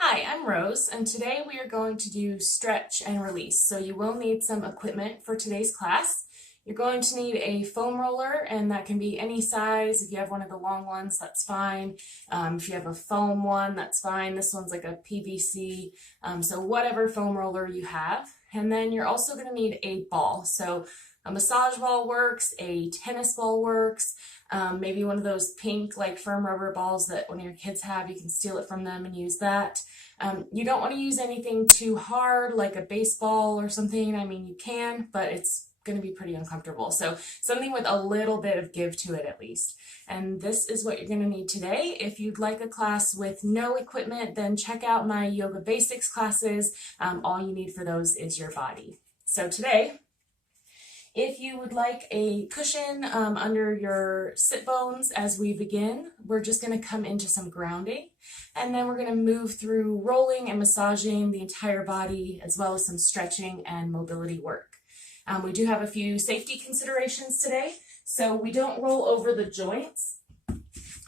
Hi, I'm Rose, and today we are going to do stretch and release. So you will need some equipment for today's class. You're going to need a foam roller, and that can be any size. If you have one of the long ones, that's fine. If you have a foam one, that's fine. This one's like a PVC, so whatever foam roller you have. And then you're also going to need a ball. So a massage ball works, a tennis ball works, maybe one of those pink like firm rubber balls that when your kids have, you can steal it from them and use that. You don't want to use anything too hard like a baseball or something. I mean, you can, but it's going to be pretty uncomfortable. So something with a little bit of give to it at least. And this is what you're going to need today. If you'd like a class with no equipment, then check out my yoga basics classes. All you need for those is your body. So today, if you would like a cushion under your sit bones as we begin, we're just going to come into some grounding, and then we're going to move through rolling and massaging the entire body, as well as some stretching and mobility work. We do have a few safety considerations today, so we don't roll over the joints.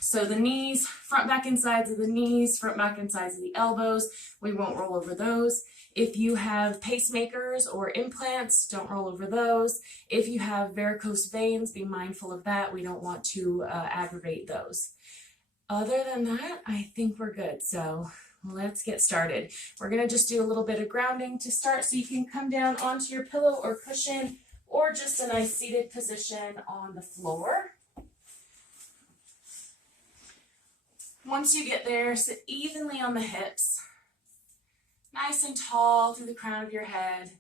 So the knees, front back insides of the knees, front back insides of the elbows, we won't roll over those. If you have pacemakers or implants, don't roll over those. If you have varicose veins, be mindful of that. We don't want to aggravate those. Other than that, I think we're good. So let's get started. We're going to just do a little bit of grounding to start, so you can come down onto your pillow or cushion, or just a nice seated position on the floor. Once you get there, sit evenly on the hips. Nice and tall through the crown of your head,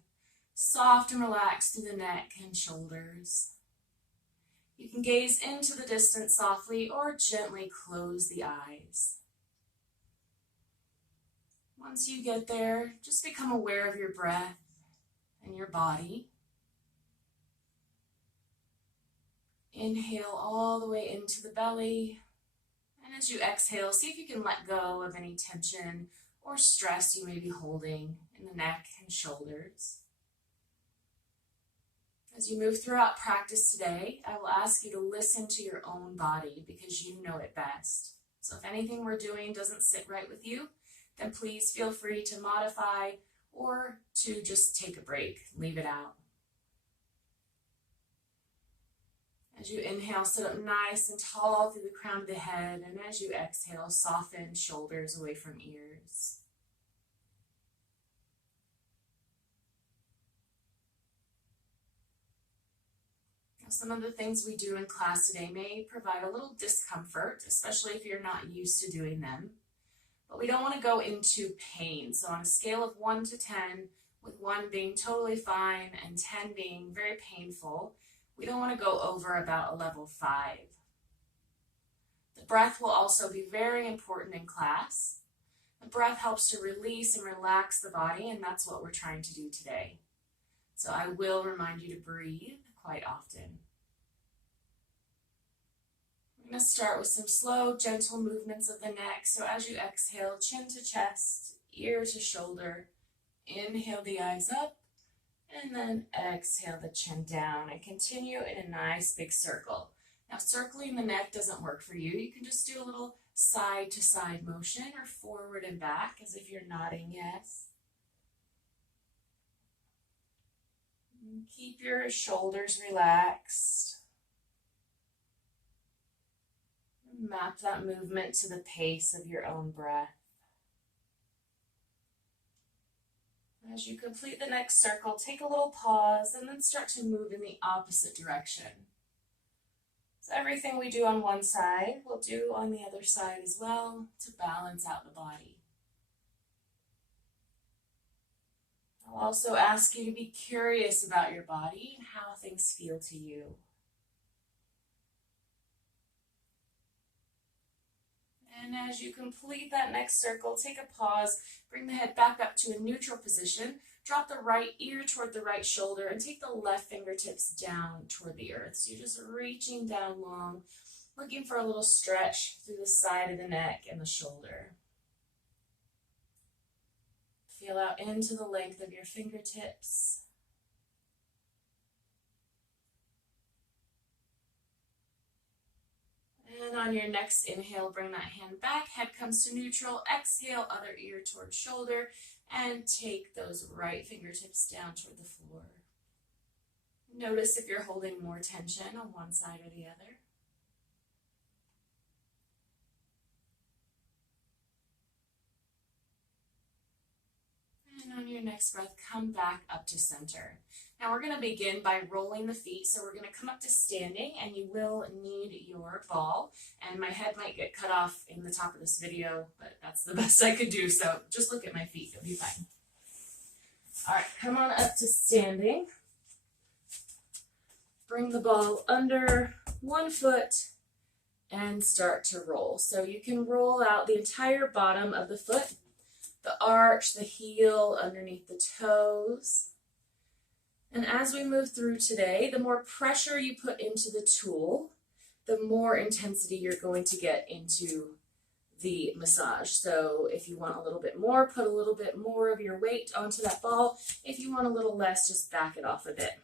soft and relaxed through the neck and shoulders. You can gaze into the distance softly or gently close the eyes. Once you get there, just become aware of your breath and your body. Inhale all the way into the belly, and as you exhale, see if you can let go of any tension or stress you may be holding in the neck and shoulders. As you move throughout practice today, I will ask you to listen to your own body because you know it best. So if anything we're doing doesn't sit right with you, then please feel free to modify or to just take a break, leave it out. As you inhale, sit up nice and tall through the crown of the head, and as you exhale, soften shoulders away from ears. Now, some of the things we do in class today may provide a little discomfort, especially if you're not used to doing them. But we don't want to go into pain. So on a scale of 1 to 10, with 1 being totally fine and 10 being very painful, we don't want to go over about a level 5. The breath will also be very important in class. The breath helps to release and relax the body, and that's what we're trying to do today. So I will remind you to breathe quite often. We're going to start with some slow, gentle movements of the neck. So as you exhale, chin to chest, ear to shoulder, inhale the eyes up, and then exhale the chin down, and continue in a nice big circle. Now, circling the neck doesn't work for you. You can just do a little side to side motion or forward and back as if you're nodding yes. And keep your shoulders relaxed. Map that movement to the pace of your own breath. As you complete the next circle, take a little pause and then start to move in the opposite direction. So everything we do on one side, we'll do on the other side as well to balance out the body. I'll also ask you to be curious about your body and how things feel to you. And as you complete that next circle, take a pause, bring the head back up to a neutral position, drop the right ear toward the right shoulder, and take the left fingertips down toward the earth. So you're just reaching down long, looking for a little stretch through the side of the neck and the shoulder. Feel out into the length of your fingertips. And on your next inhale, bring that hand back, head comes to neutral, exhale, other ear towards shoulder, and take those right fingertips down toward the floor. Notice if you're holding more tension on one side or the other. And on your next breath, come back up to center. Now we're going to begin by rolling the feet. So we're going to come up to standing, and you will need your ball. And my head might get cut off in the top of this video, but that's the best I could do. So just look at my feet, you'll be fine. All right, come on up to standing. Bring the ball under one foot and start to roll. So you can roll out the entire bottom of the foot, the arch, the heel, underneath the toes. And as we move through today, the more pressure you put into the tool, the more intensity you're going to get into the massage. So if you want a little bit more, put a little bit more of your weight onto that ball. If you want a little less, just back it off a bit.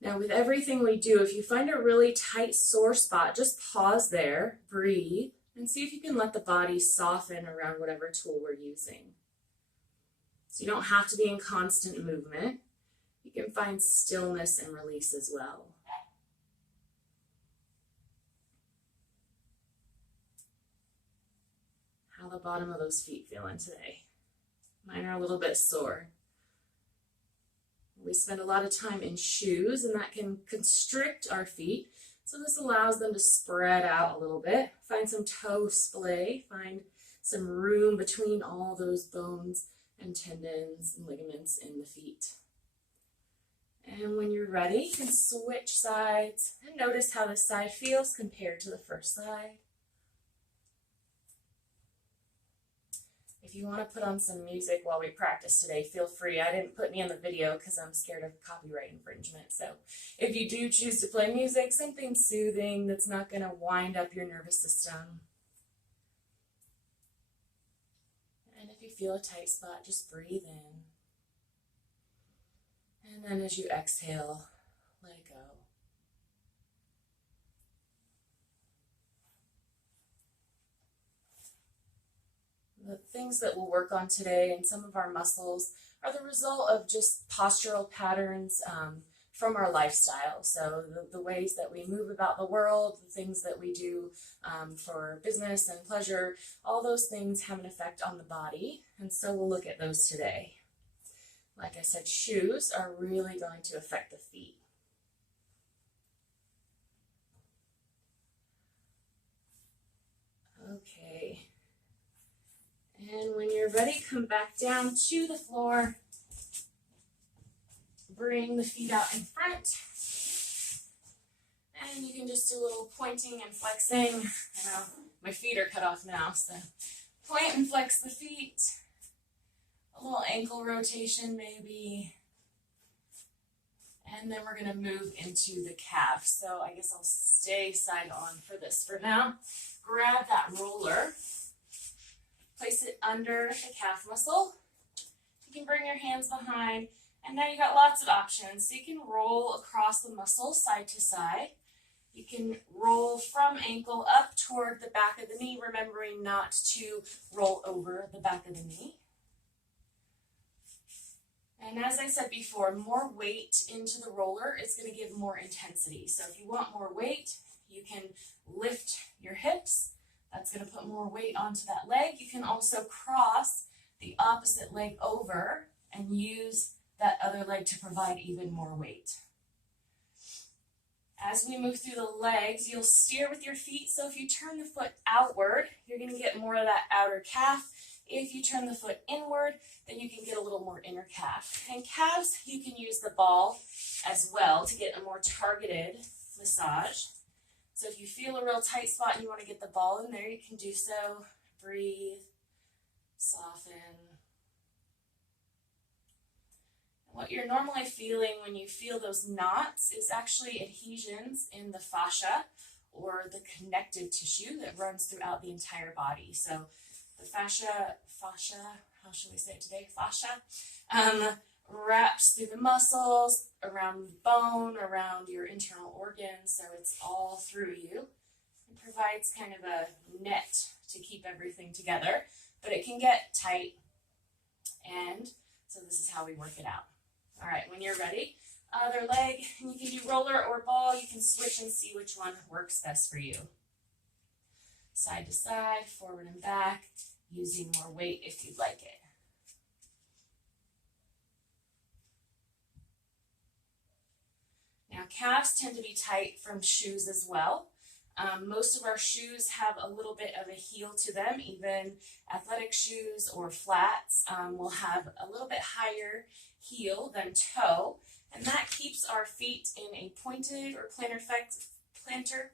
Now with everything we do, if you find a really tight, sore spot, just pause there, breathe, and see if you can let the body soften around whatever tool we're using. So you don't have to be in constant movement. You can find stillness and release as well. How the bottom of those feet feeling today? Mine are a little bit sore. We spend a lot of time in shoes, and that can constrict our feet. So this allows them to spread out a little bit. Find some toe splay, find some room between all those bones and tendons and ligaments in the feet. And when you're ready, you can switch sides and notice how this side feels compared to the first side. If you want to put on some music while we practice today, feel free. I didn't put any on the video because I'm scared of copyright infringement. So if you do choose to play music, something soothing that's not going to wind up your nervous system. And if you feel a tight spot, just breathe in. And then as you exhale, let it go. The things that we'll work on today and some of our muscles are the result of just postural patterns from our lifestyle. So the ways that we move about the world, the things that we do for business and pleasure, all those things have an effect on the body. And so we'll look at those today. Like I said, shoes are really going to affect the feet. Okay. And when you're ready, come back down to the floor. Bring the feet out in front. And you can just do a little pointing and flexing. I know my feet are cut off now, so point and flex the feet. A little ankle rotation maybe. And then we're going to move into the calf. So I guess I'll stay side on for this for now. Grab that roller. Place it under the calf muscle. You can bring your hands behind, and now you got lots of options. So you can roll across the muscle side to side. You can roll from ankle up toward the back of the knee, remembering not to roll over the back of the knee. And as I said before, more weight into the roller is going to give more intensity. So if you want more weight, you can lift your hips. That's going to put more weight onto that leg. You can also cross the opposite leg over and use that other leg to provide even more weight. As we move through the legs, you'll steer with your feet. So if you turn the foot outward, you're going to get more of that outer calf. If you turn the foot inward, then you can get a little more inner calf. And calves, you can use the ball as well to get a more targeted massage. So if you feel a real tight spot and you want to get the ball in there, you can do so. Breathe, soften. And what you're normally feeling when you feel those knots is actually adhesions in the fascia, or the connective tissue that runs throughout the entire body. So the fascia, how should we say it today? Fascia, wraps through the muscles, around the bone, around your internal organs, so it's all through you. It provides kind of a net to keep everything together, but it can get tight, and so this is how we work it out. All right, when you're ready, other leg, and you can do roller or ball. You can switch and see which one works best for you. Side to side, forward and back, using more weight if you'd like it. Now, calves tend to be tight from shoes as well. Most of our shoes have a little bit of a heel to them. Even athletic shoes or flats will have a little bit higher heel than toe, and that keeps our feet in a pointed or plantar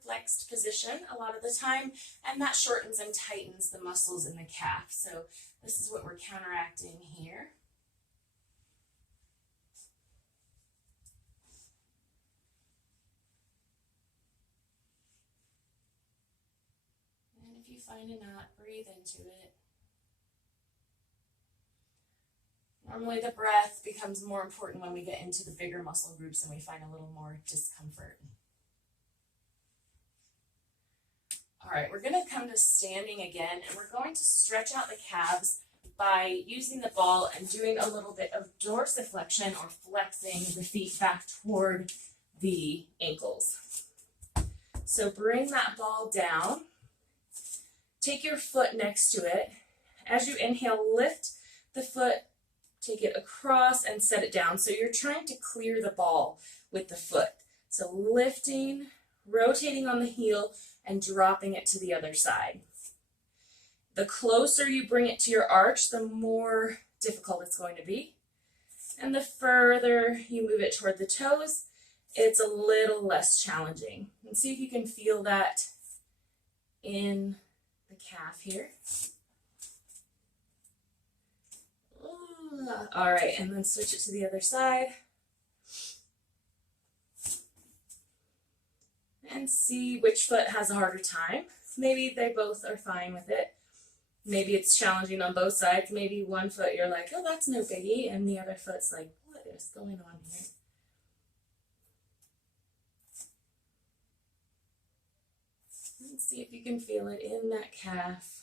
flexed position a lot of the time, and that shortens and tightens the muscles in the calf. So this is what we're counteracting here. And if you find a knot, breathe into it. Normally the breath becomes more important when we get into the bigger muscle groups and we find a little more discomfort. All right, we're going to come to standing again, and we're going to stretch out the calves by using the ball and doing a little bit of dorsiflexion, or flexing the feet back toward the ankles. So bring that ball down. Take your foot next to it. As you inhale, lift the foot, take it across and set it down. So you're trying to clear the ball with the foot. So lifting, rotating on the heel, and dropping it to the other side. The closer you bring it to your arch, the more difficult it's going to be. And the further you move it toward the toes, it's a little less challenging. And see if you can feel that in the calf here. All right, and then switch it to the other side. And see which foot has a harder time. Maybe they both are fine with it. Maybe it's challenging on both sides. Maybe one foot you're like, oh, that's no biggie, and the other foot's like, what is going on here? And see if you can feel it in that calf.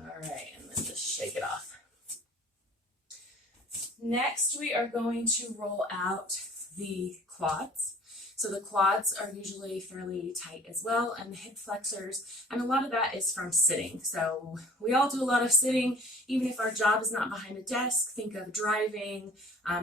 All right, and then just shake it off. Next, we are going to roll out the quads. So the quads are usually fairly tight as well, and the hip flexors, and a lot of that is from sitting. So we all do a lot of sitting, even if our job is not behind a desk. Think of driving,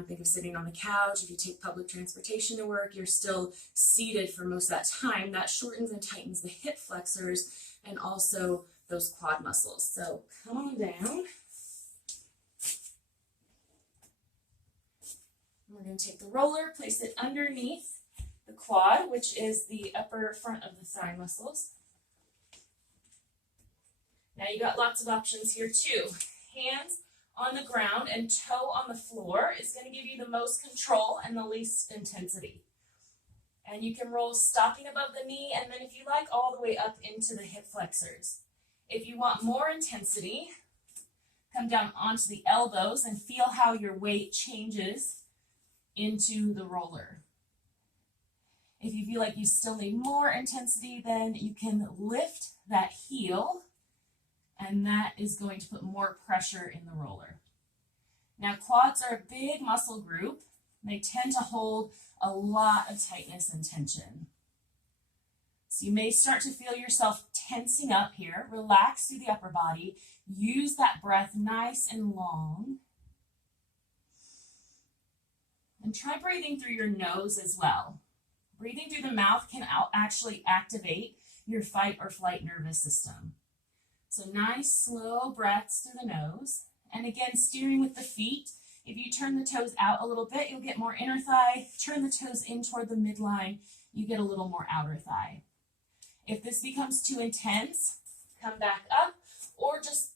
think of sitting on the couch. If you take public transportation to work, you're still seated for most of that time. That shortens and tightens the hip flexors and also those quad muscles. So come on down. We're going to take the roller, place it underneath the quad, which is the upper front of the thigh muscles. Now you got lots of options here too. Hands on the ground and toe on the floor is going to give you the most control and the least intensity. And you can roll stopping above the knee, and then if you like, all the way up into the hip flexors. If you want more intensity, come down onto the elbows and feel how your weight changes into the roller. If you feel like you still need more intensity, then you can lift that heel, and that is going to put more pressure in the roller. Now, quads are a big muscle group. They tend to hold a lot of tightness and tension. So you may start to feel yourself tensing up here. Relax through the upper body. Use that breath nice and long. And try breathing through your nose as well. Breathing through the mouth can actually activate your fight or flight nervous system. So nice, slow breaths through the nose. And again, steering with the feet. If you turn the toes out a little bit, you'll get more inner thigh. Turn the toes in toward the midline, you get a little more outer thigh. If this becomes too intense, come back up or just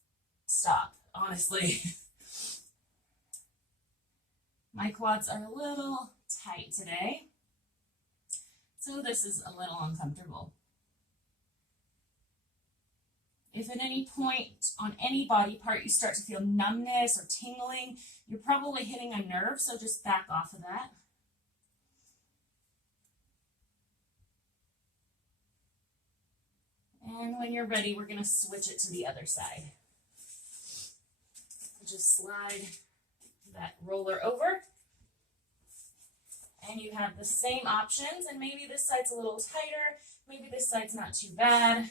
stop, honestly. My quads are a little tight today, so this is a little uncomfortable. If at any point on any body part you start to feel numbness or tingling, you're probably hitting a nerve, so just back off of that. And when you're ready, we're going to switch it to the other side. Just slide that roller over. And you have the same options, and maybe this side's a little tighter, maybe this side's not too bad.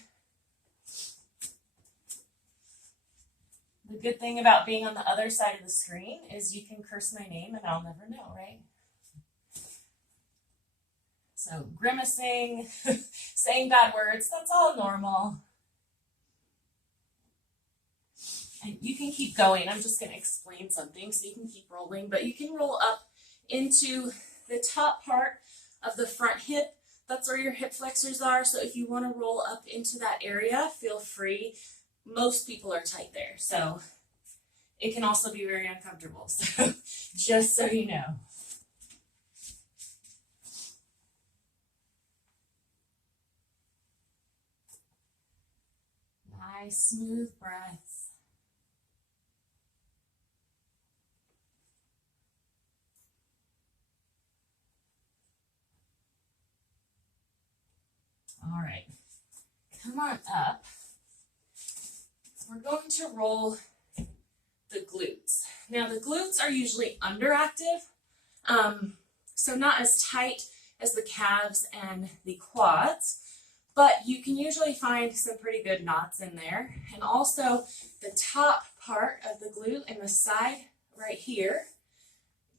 The good thing about being on the other side of the screen is you can curse my name and I'll never know, right? So grimacing, saying bad words, that's all normal. And you can keep going. I'm just going to explain something so you can keep rolling, but you can roll up into the top part of the front hip. That's where your hip flexors are. So if you want to roll up into that area, feel free. Most people are tight there, so it can also be very uncomfortable. So just so you know. Nice, smooth breaths. All right, come on up. We're going to roll the glutes. Now the glutes are usually underactive, so not as tight as the calves and the quads, but you can usually find some pretty good knots in there. And also the top part of the glute and the side right here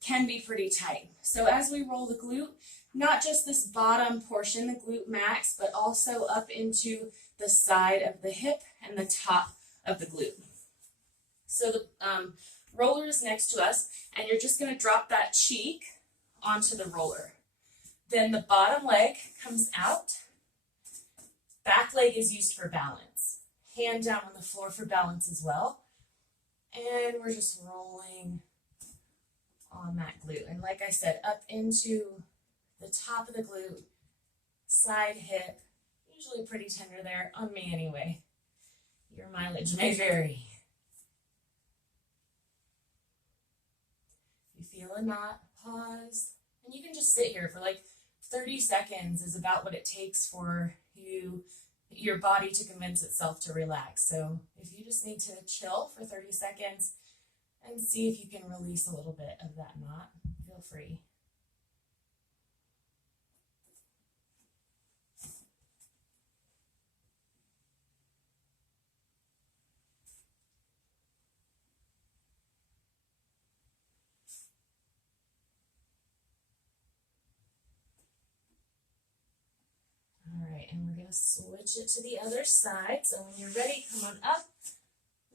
can be pretty tight. So as we roll the glute, not just this bottom portion, the glute max, but also up into the side of the hip and the top of the glute. So the roller is next to us, and you're just going to drop that cheek onto the roller. Then the bottom leg comes out. Back leg is used for balance. Hand down on the floor for balance as well. And we're just rolling on that glute. And like I said, up into the top of the glute, side hip, usually pretty tender there, on me anyway. Your mileage may vary. If you feel a knot, pause. And you can just sit here for like 30 seconds is about what it takes for your body to convince itself to relax. So if you just need to chill for 30 seconds and see if you can release a little bit of that knot, feel free. And we're going to switch it to the other side. So when you're ready, come on up.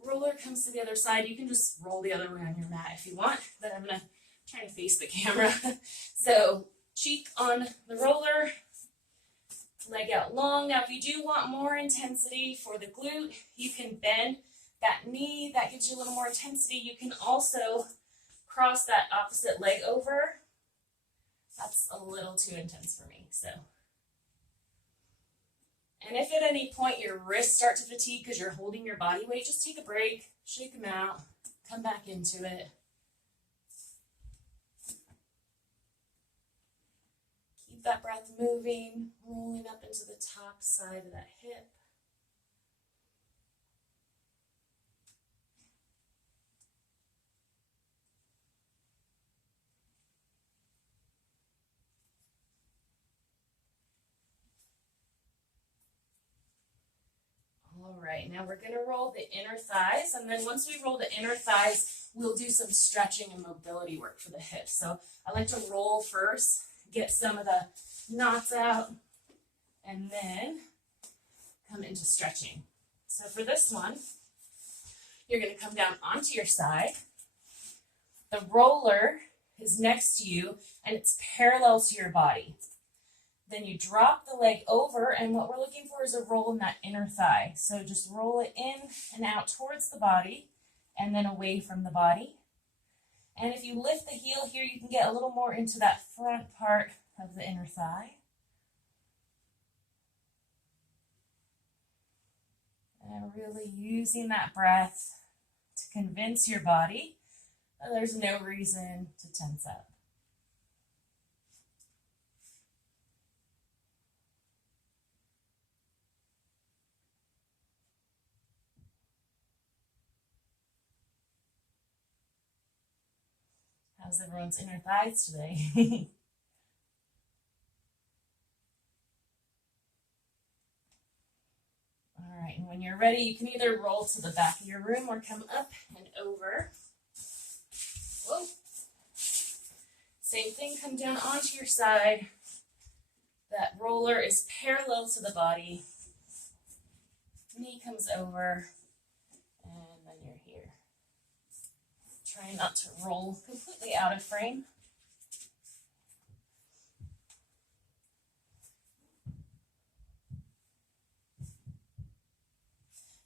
Roller comes to the other side. You can just roll the other way on your mat if you want, but I'm going to try to face the camera. So cheek on the roller, leg out long. Now if you do want more intensity for the glute, you can bend that knee. That gives you a little more intensity. You can also cross that opposite leg over. That's a little too intense for me, so. And if at any point your wrists start to fatigue because you're holding your body weight, just take a break, shake them out, come back into it. Keep that breath moving, rolling up into the top side of that hip. All right, now we're going to roll the inner thighs, and then once we roll the inner thighs, we'll do some stretching and mobility work for the hips. So I like to roll first, get some of the knots out, and then come into stretching. So for this one, you're going to come down onto your side. The roller is next to you, and it's parallel to your body. Then you drop the leg over, and what we're looking for is a roll in that inner thigh. So just roll it in and out towards the body, and then away from the body. And if you lift the heel here, you can get a little more into that front part of the inner thigh. And really using that breath to convince your body that there's no reason to tense up. How's everyone's inner thighs today? All right, and when you're ready, you can either roll to the back of your room or come up and over. Whoa. Same thing, come down onto your side. That roller is parallel to the body. Knee comes over, and then you're here. Try not to roll completely out of frame.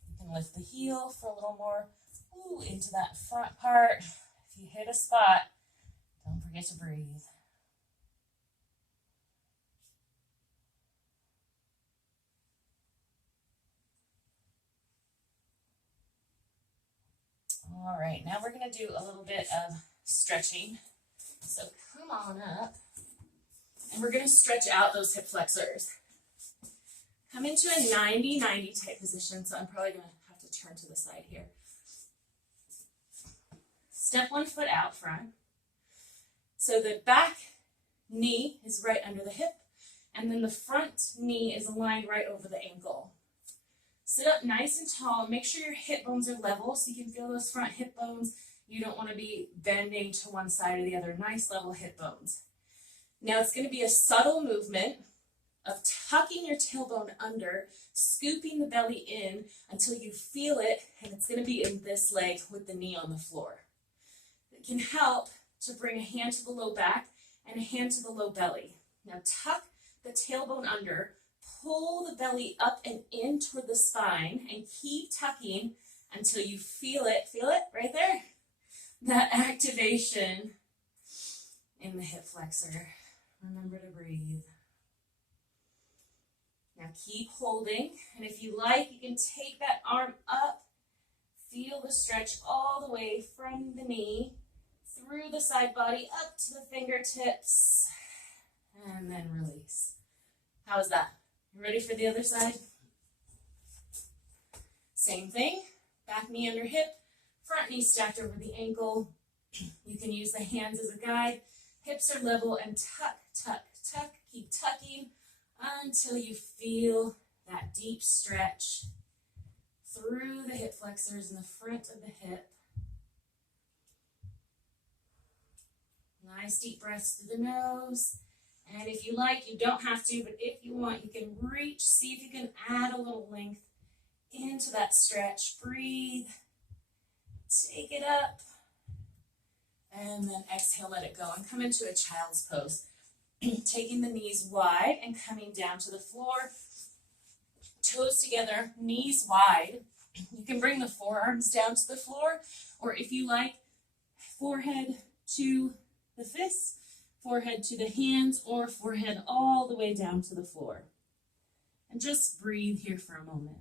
You can lift the heel for a little more into that front part. If you hit a spot, don't forget to breathe. All right, now we're going to do a little bit of stretching. So come on up, and we're going to stretch out those hip flexors. Come into a 90-90 type position, so I'm probably going to have to turn to the side here. Step one foot out front. So the back knee is right under the hip, and then the front knee is aligned right over the ankle. Sit up nice and tall. Make sure your hip bones are level so you can feel those front hip bones. You don't want to be bending to one side or the other. Nice level hip bones. Now it's going to be a subtle movement of tucking your tailbone under, scooping the belly in until you feel it, and it's going to be in this leg with the knee on the floor. It can help to bring a hand to the low back and a hand to the low belly. Now tuck the tailbone under, pull the belly up and in toward the spine, and keep tucking until you feel it right there, that activation in the hip flexor. Remember to breathe. Now keep holding, and if you like, you can take that arm up, feel the stretch all the way from the knee, through the side body, up to the fingertips, and then release. How is that? Ready for the other side? Same thing, back knee under hip, front knee stacked over the ankle. You can use the hands as a guide. Hips are level, and tuck, tuck, tuck. Keep tucking until you feel that deep stretch through the hip flexors in the front of the hip. Nice deep breaths through the nose. And if you like, you don't have to, but if you want, you can reach, see if you can add a little length into that stretch. Breathe, take it up, and then exhale, let it go, and come into a child's pose. Taking the knees wide and coming down to the floor. Toes together, knees wide. You can bring the forearms down to the floor, or if you like, forehead to the fists, forehead to the hands, or forehead all the way down to the floor. And just breathe here for a moment.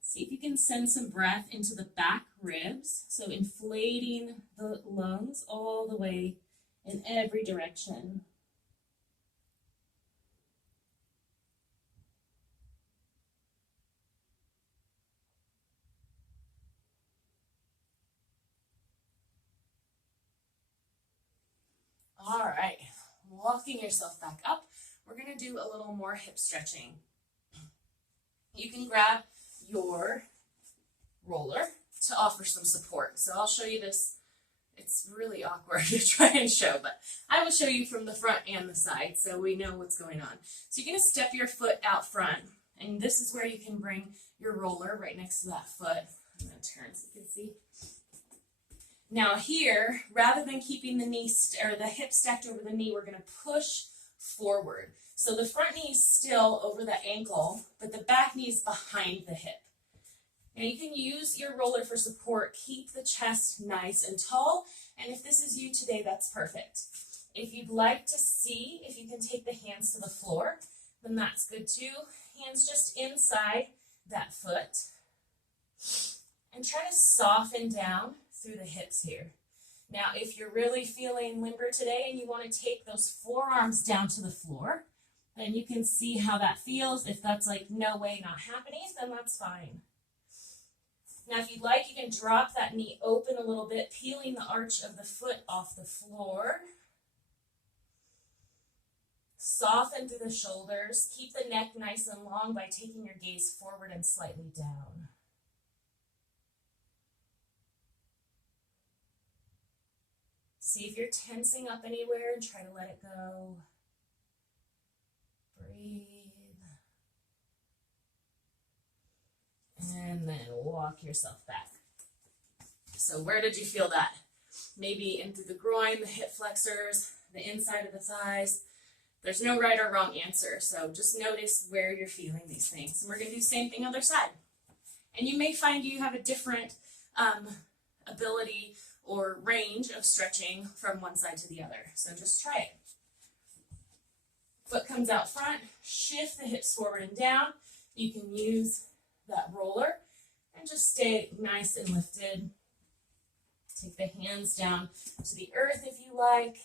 See if you can send some breath into the back ribs, so inflating the lungs all the way in every direction. All right, walking yourself back up, we're going to do a little more hip stretching. You can grab your roller to offer some support. So I'll show you this. It's really awkward to try and show, but I will show you from the front and the side so we know what's going on. So you're going to step your foot out front, and this is where you can bring your roller right next to that foot. I'm going to turn so you can see. Now here, rather than keeping the knee or the hip stacked over the knee, we're going to push forward. So the front knee is still over the ankle, but the back knee is behind the hip. Now you can use your roller for support. Keep the chest nice and tall, and if this is you today, that's perfect. If you'd like to see if you can take the hands to the floor, then that's good too. Hands just inside that foot. And try to soften down through the hips here. Now, if you're really feeling limber today and you want to take those forearms down to the floor, then you can see how that feels. If that's like, no way, not happening, then that's fine. Now, if you'd like, you can drop that knee open a little bit, peeling the arch of the foot off the floor. Soften through the shoulders. Keep the neck nice and long by taking your gaze forward and slightly down. See if you're tensing up anywhere and try to let it go. Breathe. And then walk yourself back. So where did you feel that? Maybe in through the groin, the hip flexors, the inside of the thighs. There's no right or wrong answer. So just notice where you're feeling these things. And we're going to do the same thing other side. And you may find you have a different ability or range of stretching from one side to the other. So just try it. Foot comes out front, shift the hips forward and down. You can use that roller and just stay nice and lifted. Take the hands down to the earth if you like.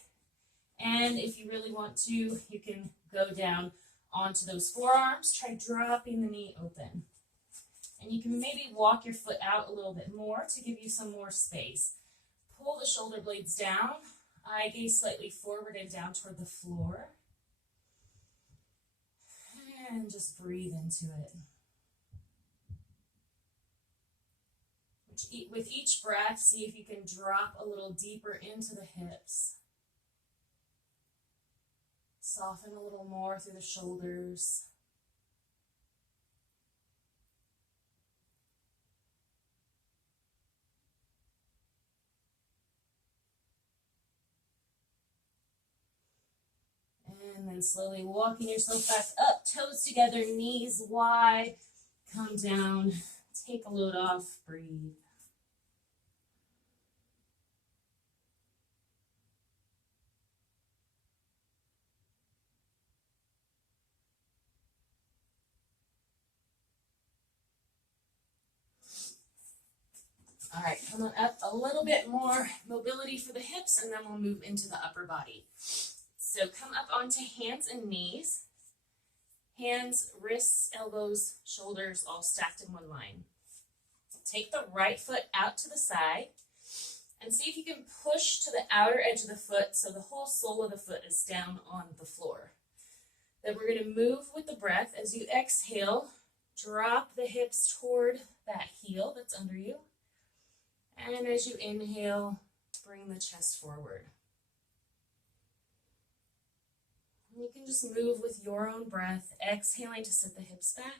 And if you really want to, you can go down onto those forearms. Try dropping the knee open. And you can maybe walk your foot out a little bit more to give you some more space. Pull the shoulder blades down, eye gaze slightly forward and down toward the floor. And just breathe into it. With each breath, see if you can drop a little deeper into the hips. Soften a little more through the shoulders. And then slowly walking yourself back up, toes together, knees wide. Come down, take a load off, breathe. All right, come on up a little bit more mobility for the hips, and then we'll move into the upper body. So come up onto hands and knees. Hands, wrists, elbows, shoulders, all stacked in one line. Take the right foot out to the side and see if you can push to the outer edge of the foot so the whole sole of the foot is down on the floor. Then we're going to move with the breath. As you exhale, drop the hips toward that heel that's under you. And as you inhale, bring the chest forward. And you can just move with your own breath, exhaling to sit the hips back,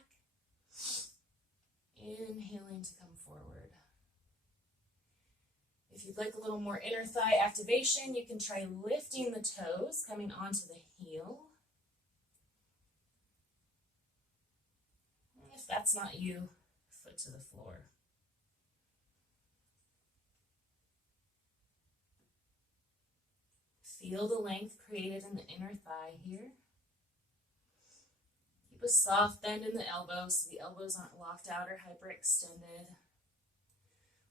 inhaling to come forward. If you'd like a little more inner thigh activation, you can try lifting the toes, coming onto the heel. And if that's not you, foot to the floor. Feel the length created in the inner thigh here. Keep a soft bend in the elbows so the elbows aren't locked out or hyperextended.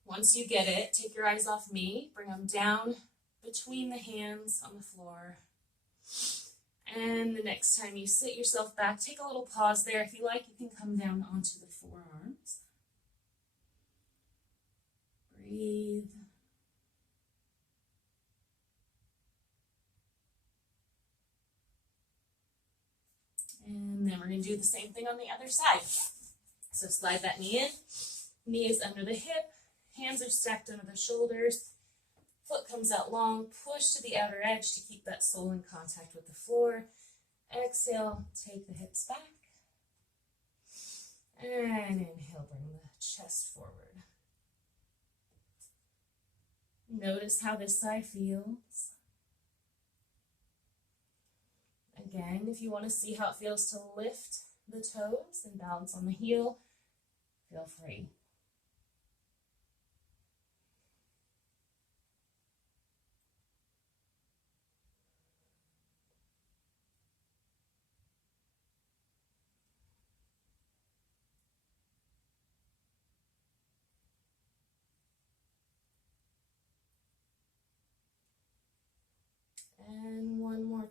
Once you get it, take your eyes off me, bring them down between the hands on the floor. And the next time you sit yourself back, take a little pause there. If you like, you can come down onto the forearms. Breathe. And then we're going to do the same thing on the other side. So slide that knee in. Knee is under the hip. Hands are stacked under the shoulders. Foot comes out long. Push to the outer edge to keep that sole in contact with the floor. Exhale, take the hips back. And inhale, bring the chest forward. Notice how this side feels. Again, if you want to see how it feels to lift the toes and balance on the heel, feel free.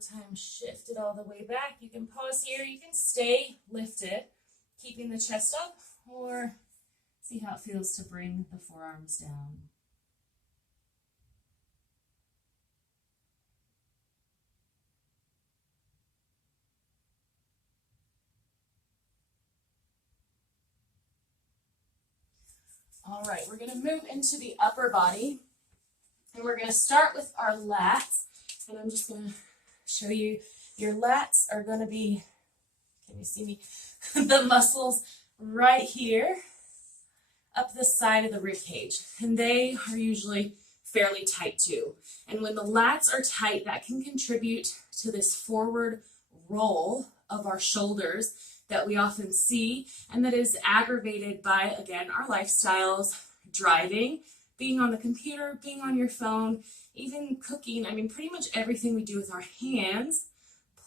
time, shift it all the way back. You can pause here, you can stay lifted, keeping the chest up, or see how it feels to bring the forearms down. All right, we're going to move into the upper body, and we're going to start with our lats, and I'm just going to show you, your lats are going to be, can you see me, the muscles right here up the side of the rib cage, and they are usually fairly tight too. And when the lats are tight, that can contribute to this forward roll of our shoulders that we often see, and that is aggravated by, again, our lifestyles, driving, being on the computer, being on your phone, even cooking. I mean, pretty much everything we do with our hands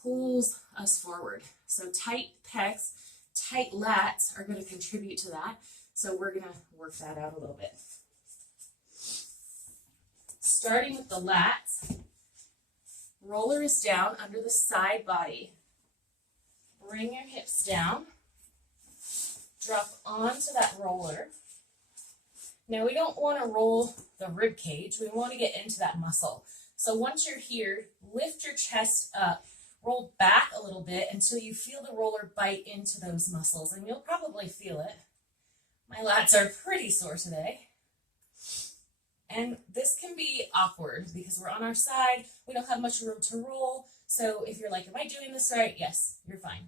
pulls us forward. So tight pecs, tight lats are going to contribute to that. So we're going to work that out a little bit. Starting with the lats, roller is down under the side body. Bring your hips down, drop onto that roller. Now we don't want to roll the rib cage, we want to get into that muscle. So once you're here, lift your chest up, roll back a little bit until you feel the roller bite into those muscles, and you'll probably feel it. My lats are pretty sore today. And this can be awkward because we're on our side, we don't have much room to roll. So if you're like, am I doing this right? Yes, you're fine.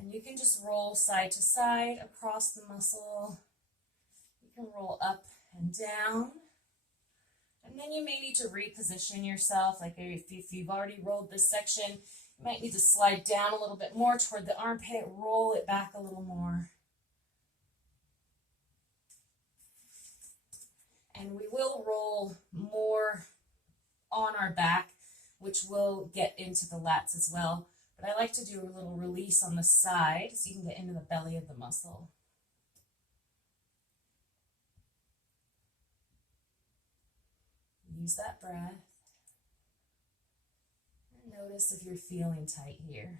And you can just roll side to side across the muscle. You can roll up and down. And then you may need to reposition yourself. Like if you've already rolled this section, you might need to slide down a little bit more toward the armpit, roll it back a little more. And we will roll more on our back, which will get into the lats as well. But I like to do a little release on the side so you can get into the belly of the muscle. Use that breath. And notice if you're feeling tight here.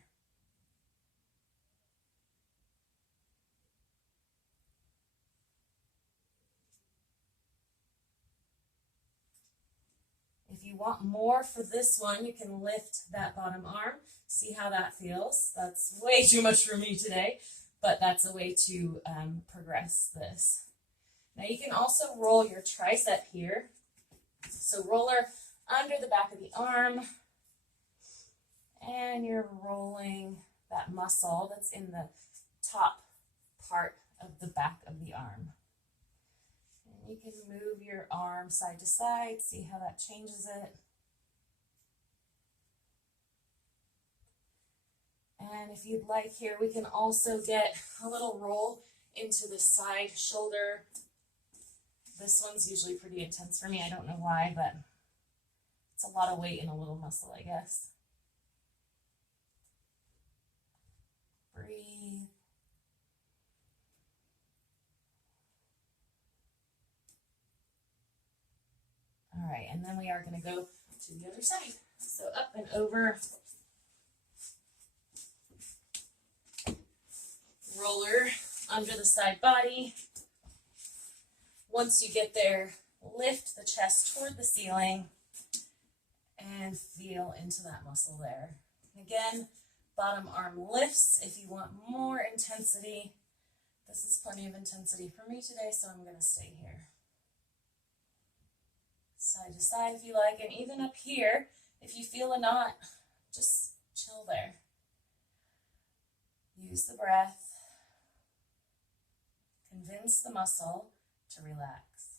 If you want more for this one, you can lift that bottom arm. See how that feels. That's way too much for me today, but that's a way to progress this. Now you can also roll your tricep here. So roller under the back of the arm, and you're rolling that muscle that's in the top part of the back of the arm. You can move your arm side to side, see how that changes it. And if you'd like here, we can also get a little roll into the side shoulder. This one's usually pretty intense for me. I don't know why, but it's a lot of weight in a little muscle, I guess. Breathe. All right, and then we are going to go to the other side. So up and over. Roller under the side body. Once you get there, lift the chest toward the ceiling and feel into that muscle there. Again, bottom arm lifts if you want more intensity. This is plenty of intensity for me today, so I'm going to stay here. Side to side if you like, and even up here, if you feel a knot, just chill there. Use the breath. Convince the muscle to relax.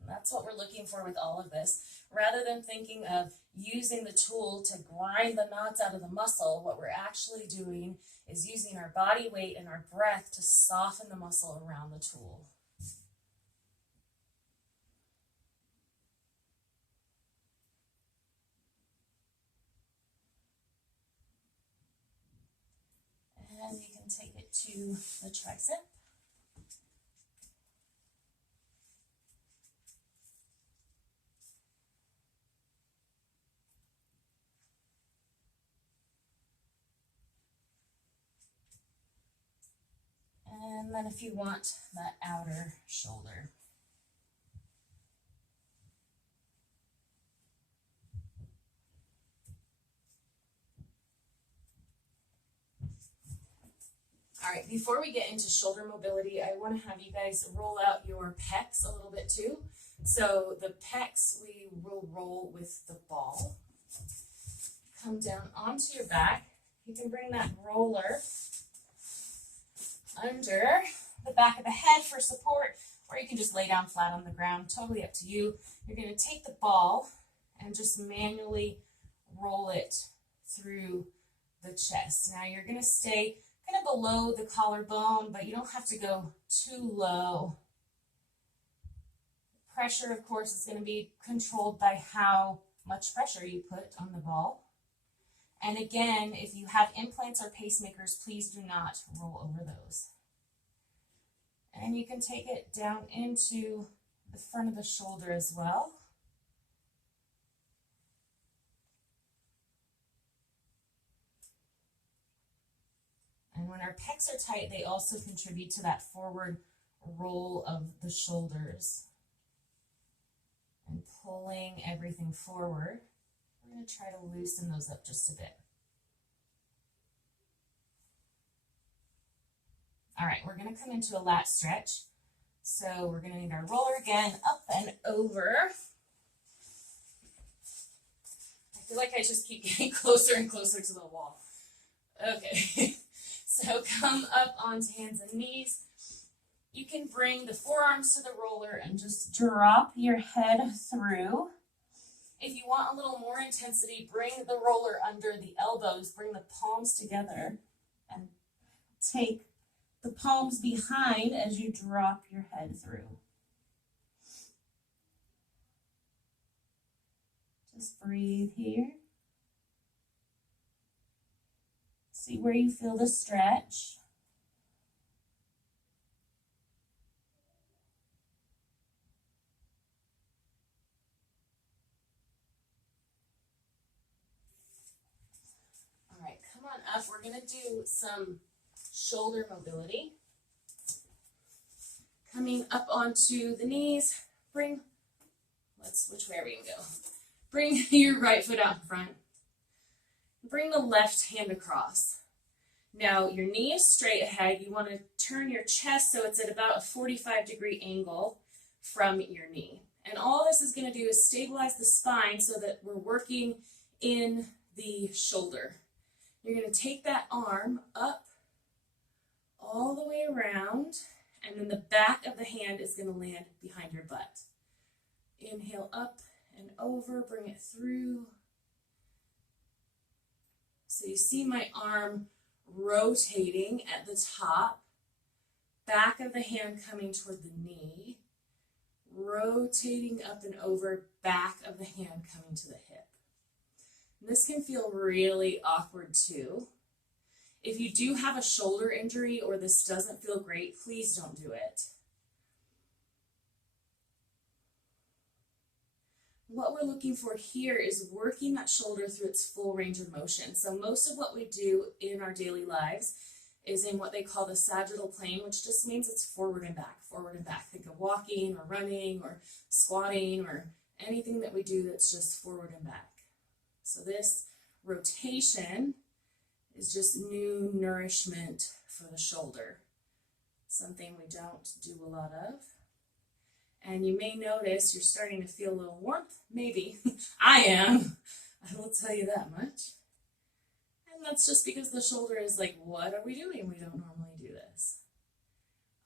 And that's what we're looking for with all of this. Rather than thinking of using the tool to grind the knots out of the muscle, what we're actually doing is using our body weight and our breath to soften the muscle around the tool. And you can take it to the tricep. then if you want that outer shoulder. All right, before we get into shoulder mobility, I want to have you guys roll out your pecs a little bit too. So the pecs we will roll with the ball. Come down onto your back. You can bring that roller under the back of the head for support, or you can just lay down flat on the ground, totally up to you. You're going to take the ball and just manually roll it through the chest. Now you're going to stay kind of below the collarbone, but you don't have to go too low. Pressure, of course, is going to be controlled by how much pressure you put on the ball. And again, if you have implants or pacemakers, please do not roll over those. And you can take it down into the front of the shoulder as well. And when our pecs are tight, they also contribute to that forward roll of the shoulders. And pulling everything forward. We're going to try to loosen those up just a bit. All right, we're going to come into a lat stretch. So we're going to need our roller again, up and over. I feel like I just keep getting closer and closer to the wall. Okay, so come up onto hands and knees. You can bring the forearms to the roller and just drop your head through. If you want a little more intensity, bring the roller under the elbows, bring the palms together, and take the palms behind as you drop your head through. Just breathe here. See where you feel the stretch. All right, come on up. We're going to do some shoulder mobility. Coming up onto the knees, which way are we going to go? Bring your right foot out in front. Bring the left hand across. Now your knee is straight ahead. You want to turn your chest so it's at about a 45-degree angle from your knee. And all this is going to do is stabilize the spine so that we're working in the shoulder. You're going to take that arm up all the way around, and then the back of the hand is going to land behind your butt. Inhale up and over, bring it through. So you see my arm rotating at the top, back of the hand coming toward the knee, rotating up and over, back of the hand coming to the hip. And this can feel really awkward too. If you do have a shoulder injury or this doesn't feel great, please don't do it. What we're looking for here is working that shoulder through its full range of motion. So most of what we do in our daily lives is in what they call the sagittal plane, which just means it's forward and back, forward and back. Think of walking or running or squatting or anything that we do that's just forward and back. So this rotation is just new nourishment for the shoulder, something we don't do a lot of. And you may notice you're starting to feel a little warmth, maybe. I am, I will tell you that much. And that's just because the shoulder is like, what are we doing? We don't normally do this.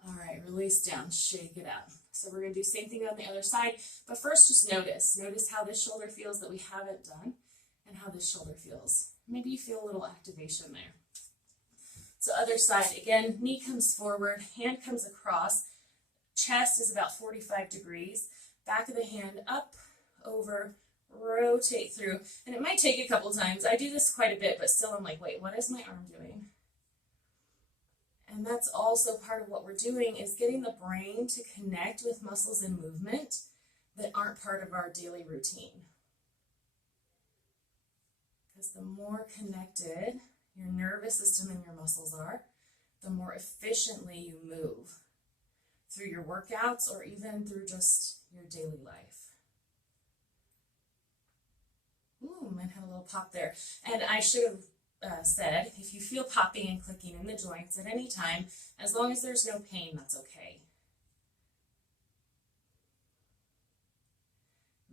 All right, release down, shake it out. So we're gonna do the same thing on the other side, but first just notice how this shoulder feels that we haven't done and how this shoulder feels. Maybe you feel a little activation there. So other side, again, knee comes forward, hand comes across, chest is about 45 degrees, back of the hand up, over, rotate through. And it might take a couple times. I do this quite a bit, but still I'm like, wait, what is my arm doing? And that's also part of what we're doing is getting the brain to connect with muscles in movement that aren't part of our daily routine. Because the more connected your nervous system and your muscles are, the more efficiently you move through your workouts or even through just your daily life. Ooh, mine had a little pop there. And I should have said, if you feel popping and clicking in the joints at any time, as long as there's no pain, that's okay.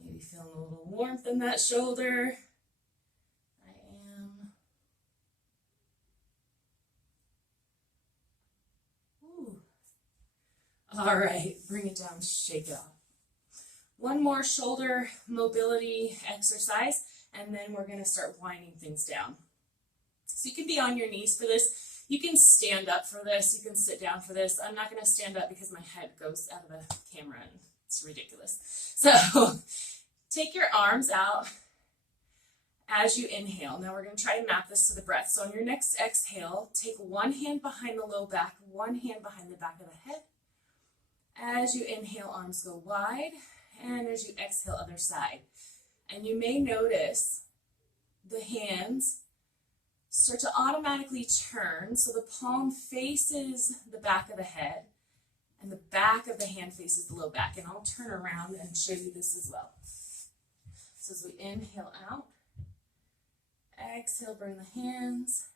Maybe feeling a little warmth in that shoulder. I am. Ooh. All right, bring it down, shake it off. One more shoulder mobility exercise, and then we're going to start winding things down. So you can be on your knees for this. You can stand up for this. You can sit down for this. I'm not going to stand up because my head goes out of the camera and it's ridiculous. So take your arms out as you inhale. Now we're going to try to map this to the breath. So on your next exhale, take one hand behind the low back, one hand behind the back of the head. As you inhale, arms go wide. And as you exhale, other side. And you may notice the hands start to automatically turn. So the palm faces the back of the head and the back of the hand faces the low back. And I'll turn around and show you this as well. So as we inhale out, exhale, bring the hands,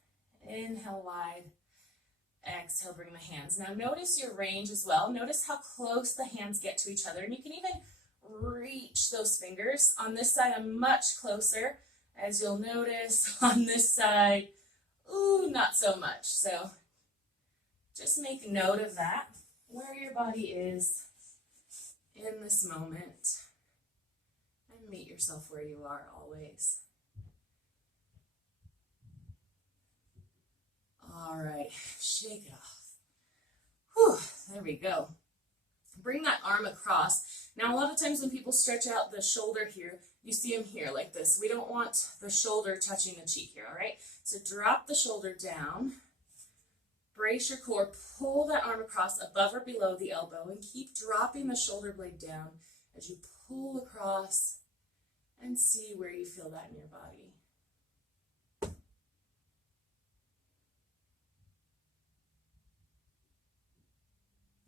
inhale wide, exhale, bring the hands. Now notice your range as well. Notice how close the hands get to each other. And you can even reach those fingers. On this side, I'm much closer, as you'll notice. On this side, ooh, not so much. So just make note of that, where your body is in this moment, and meet yourself where you are always. All right, shake it off. Whew, there we go. Bring that arm across. Now, a lot of times when people stretch out the shoulder here, you see them here like this. We don't want the shoulder touching the cheek here, all right? So drop the shoulder down, brace your core, pull that arm across above or below the elbow, and keep dropping the shoulder blade down as you pull across and see where you feel that in your body.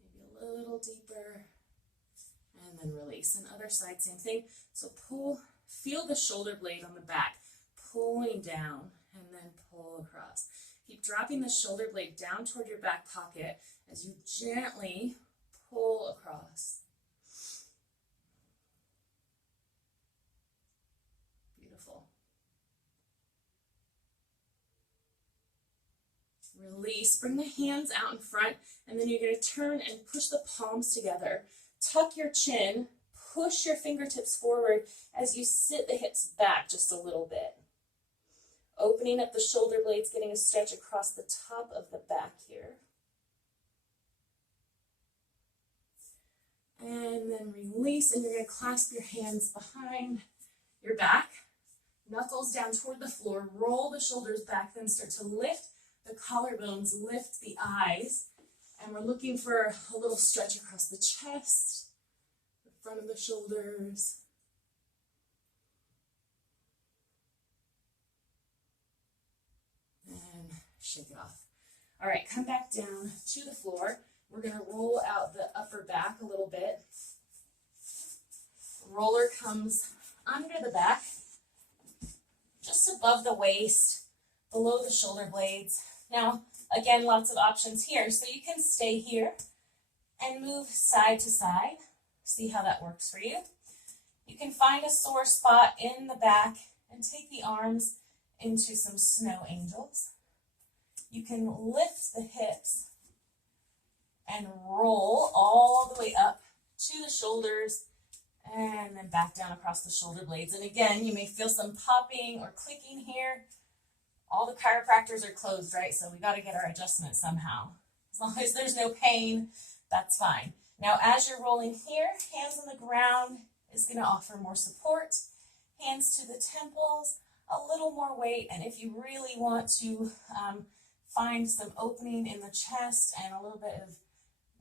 Maybe a little deeper. And then release. And other side, same thing. So pull, feel the shoulder blade on the back, pulling down and then pull across. Keep dropping the shoulder blade down toward your back pocket as you gently pull across. Beautiful. Release, bring the hands out in front, and then you're going to turn and push the palms together. Tuck your chin, push your fingertips forward as you sit the hips back just a little bit. Opening up the shoulder blades, getting a stretch across the top of the back here. And then release, and you're going to clasp your hands behind your back. Knuckles down toward the floor, roll the shoulders back, then start to lift the collarbones, lift the eyes. And we're looking for a little stretch across the chest, the front of the shoulders. And shake it off. All right, come back down to the floor. We're going to roll out the upper back a little bit. Roller comes under the back, just above the waist, below the shoulder blades. Now, again, lots of options here. So you can stay here and move side to side. See how that works for you. You can find a sore spot in the back and take the arms into some snow angels. You can lift the hips and roll all the way up to the shoulders and then back down across the shoulder blades. And again, you may feel some popping or clicking here. All the chiropractors are closed, right? So we got to get our adjustment somehow. As long as there's no pain, that's fine. Now, as you're rolling here, hands on the ground is going to offer more support. Hands to the temples, a little more weight. And if you really want to find some opening in the chest and a little bit of,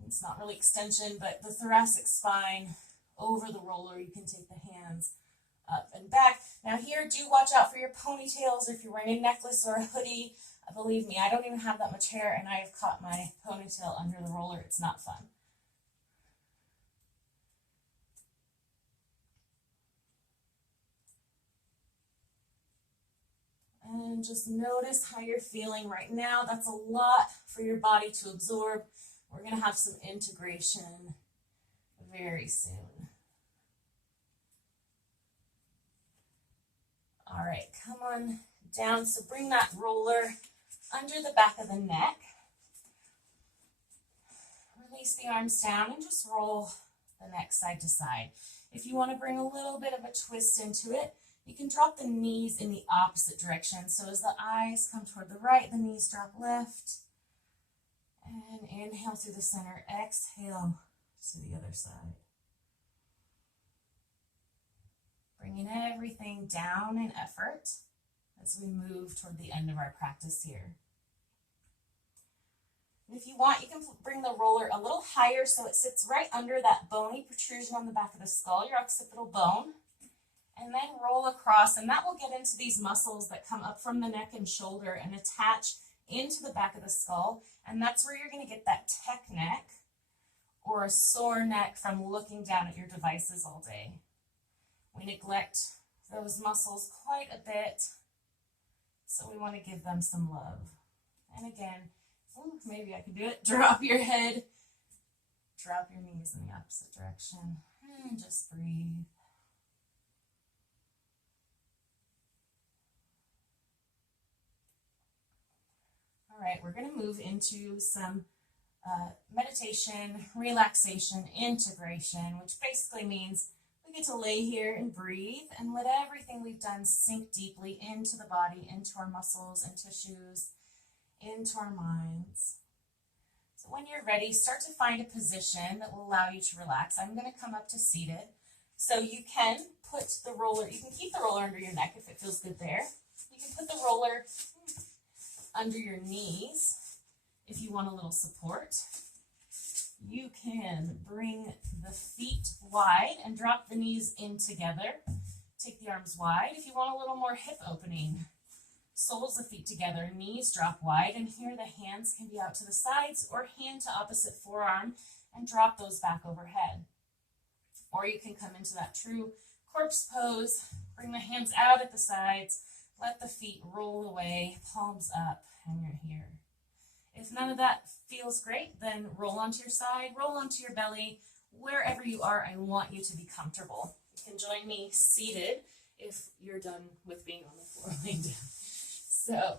it's not really extension, but the thoracic spine over the roller, you can take the hands up and back. Now here, do watch out for your ponytails, or if you're wearing a necklace or a hoodie, Believe me, I don't even have that much hair, and I have caught my ponytail under the roller. It's not fun. And just notice how you're feeling right now. That's a lot for your body to absorb. We're going to have some integration very soon. All right, come on down. So bring that roller under the back of the neck. Release the arms down and just roll the neck side to side. If you want to bring a little bit of a twist into it, you can drop the knees in the opposite direction. So as the eyes come toward the right, the knees drop left. And inhale through the center, exhale to the other side. Bringing everything down in effort as we move toward the end of our practice here. And if you want, you can bring the roller a little higher so it sits right under that bony protrusion on the back of the skull, your occipital bone. And then roll across, and that will get into these muscles that come up from the neck and shoulder and attach into the back of the skull. And that's where you're going to get that tech neck or a sore neck from looking down at your devices all day. We neglect those muscles quite a bit, so we want to give them some love. And again, maybe I can do it. Drop your head, drop your knees in the opposite direction, and just breathe. All right, we're going to move into some meditation, relaxation, integration, which basically means we get to lay here and breathe and let everything we've done sink deeply into the body, into our muscles and tissues, into our minds. So when you're ready, start to find a position that will allow you to relax. I'm going to come up to seated. So you can put the roller, you can keep the roller under your neck if it feels good there. You can put the roller under your knees if you want a little support. You can bring the feet wide and drop the knees in together. Take the arms wide. If you want a little more hip opening, soles of feet together, knees drop wide, and here the hands can be out to the sides or hand to opposite forearm and drop those back overhead. Or you can come into that true corpse pose, bring the hands out at the sides, let the feet roll away, palms up, and you're here. If none of that feels great, then roll onto your side, roll onto your belly. Wherever you are, I want you to be comfortable. You can join me seated if you're done with being on the floor laying down. So,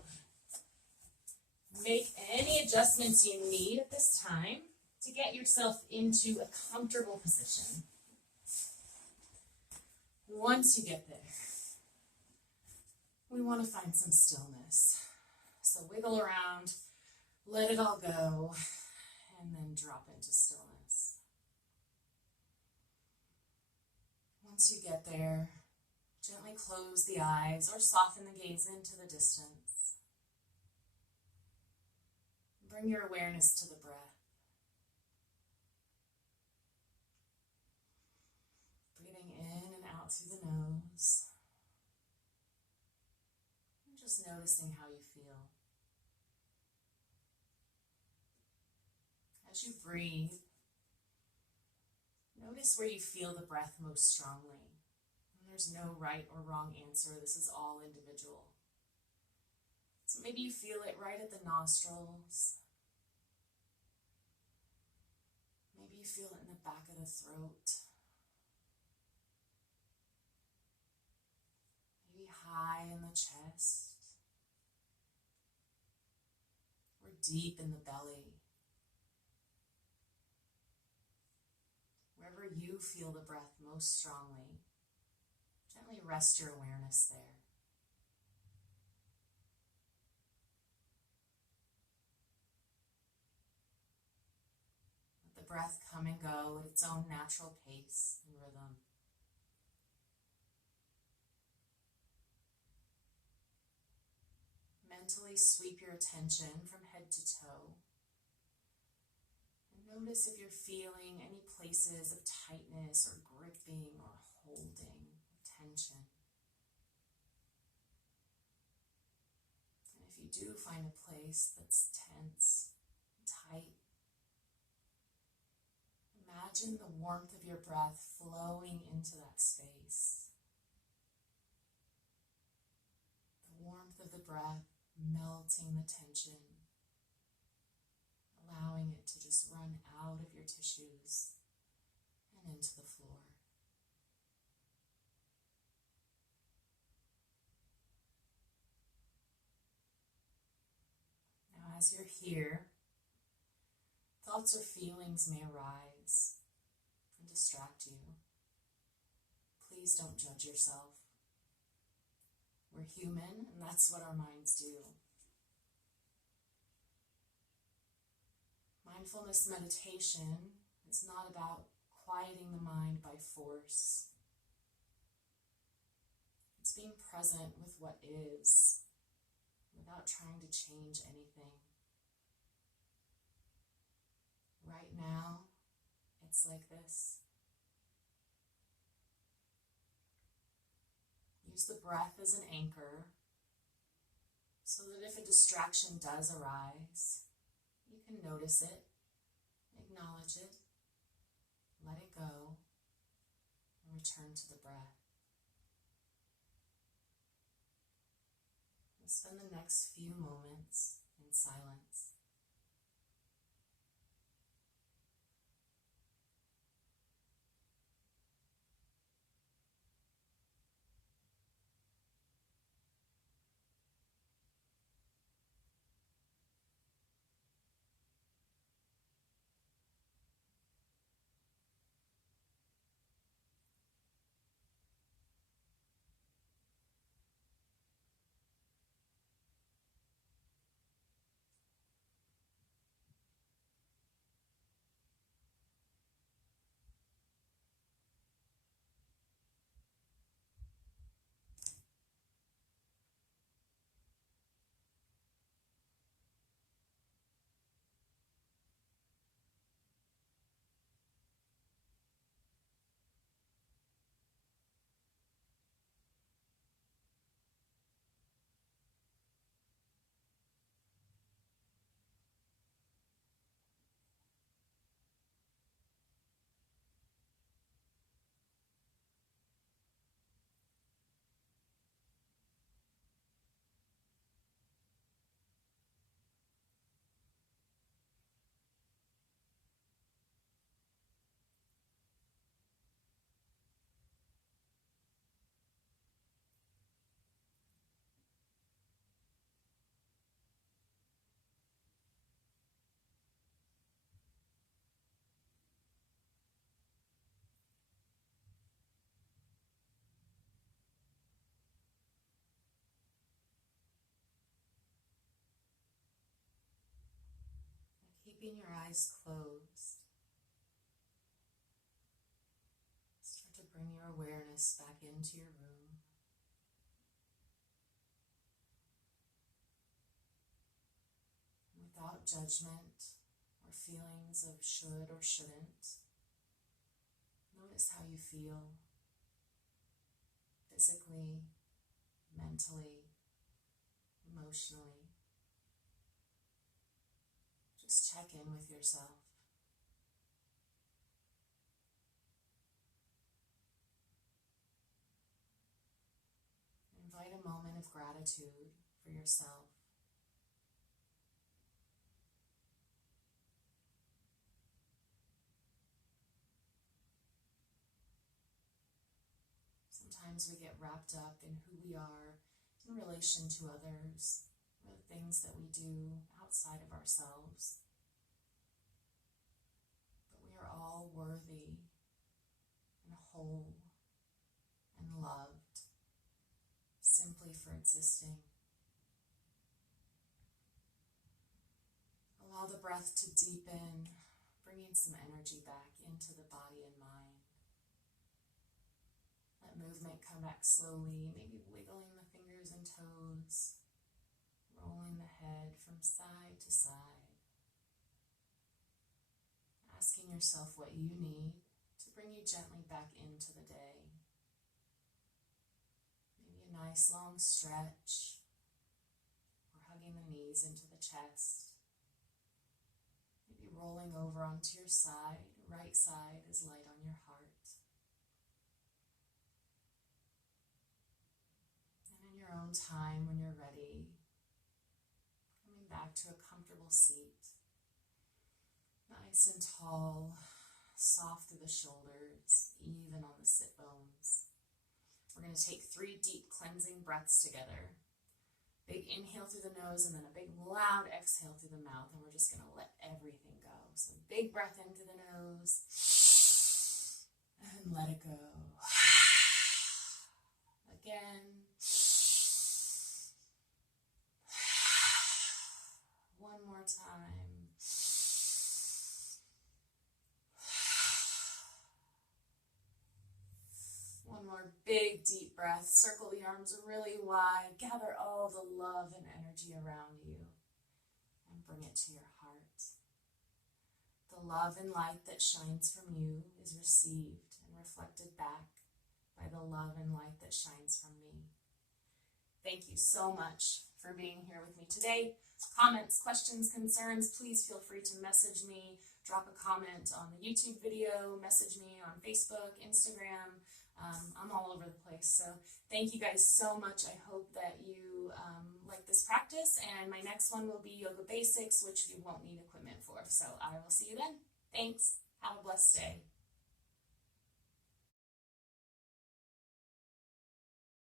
make any adjustments you need at this time to get yourself into a comfortable position. Once you get there, we want to find some stillness. So wiggle around, let it all go, and then drop into stillness. Once you get there, gently close the eyes or soften the gaze into the distance. Bring your awareness to the breath. Breathing in and out through the nose. And just noticing how you feel. As you breathe, notice where you feel the breath most strongly. There's no right or wrong answer. This is all individual. So maybe you feel it right at the nostrils. Maybe you feel it in the back of the throat. Maybe high in the chest. Or deep in the belly. Wherever you feel the breath most strongly, gently rest your awareness there. Let the breath come and go at its own natural pace and rhythm. Mentally sweep your attention from head to toe. And notice if you're feeling any places of tightness or gripping or holding tension. And if If you do find a place that's tense, tight, imagine the warmth of your breath flowing into that space. The warmth of the breath melting the tension, allowing it to just run out of your tissues and into the floor. Now, as you're here, thoughts or feelings may arise and distract you. Please don't judge yourself. We're human, and that's what our minds do. Mindfulness meditation is not about quieting the mind by force. It's being present with what is, without trying to change anything. Right now, it's like this. Use the breath as an anchor so that if a distraction does arise, you can notice it, acknowledge it, let it go, and return to the breath. We'll spend the next few moments in silence. Keeping your eyes closed, start to bring your awareness back into your room. Without judgment or feelings of should or shouldn't, notice how you feel physically, mentally, emotionally. Just check in with yourself. Invite a moment of gratitude for yourself. Sometimes we get wrapped up in who we are in relation to others, or the things that we do outside of ourselves. But we are all worthy and whole and loved simply for existing. Allow the breath to deepen, bringing some energy back into the body and mind. Let movement come back slowly, maybe wiggling the fingers and toes, rolling the head from side to side. Asking yourself what you need to bring you gently back into the day. Maybe a nice long stretch, or hugging tucking the knees into the chest. Maybe rolling over onto your side. Right side is light on your heart. And in your own time, when you're ready, coming back to a comfortable seat. Nice and tall, soft through the shoulders, even on the sit bones. We're going to take 3 deep cleansing breaths together. Big inhale through the nose and then a big loud exhale through the mouth, and we're just going to let everything go. So big breath in through the nose and let it go. Again. One more time. One more big deep breath. Circle the arms really wide. Gather all the love and energy around you and bring it to your heart. The love and light that shines from you is received and reflected back by the love and light that shines from me. Thank you so much for being here with me today. Comments, questions, concerns, please feel free to message me. Drop a comment on the YouTube video, message me on Facebook, Instagram. I'm all over the place. So thank you guys so much. I hope that you like this practice, and my next one will be yoga basics, which you won't need equipment for. So I will see you then. Thanks. Have a blessed day.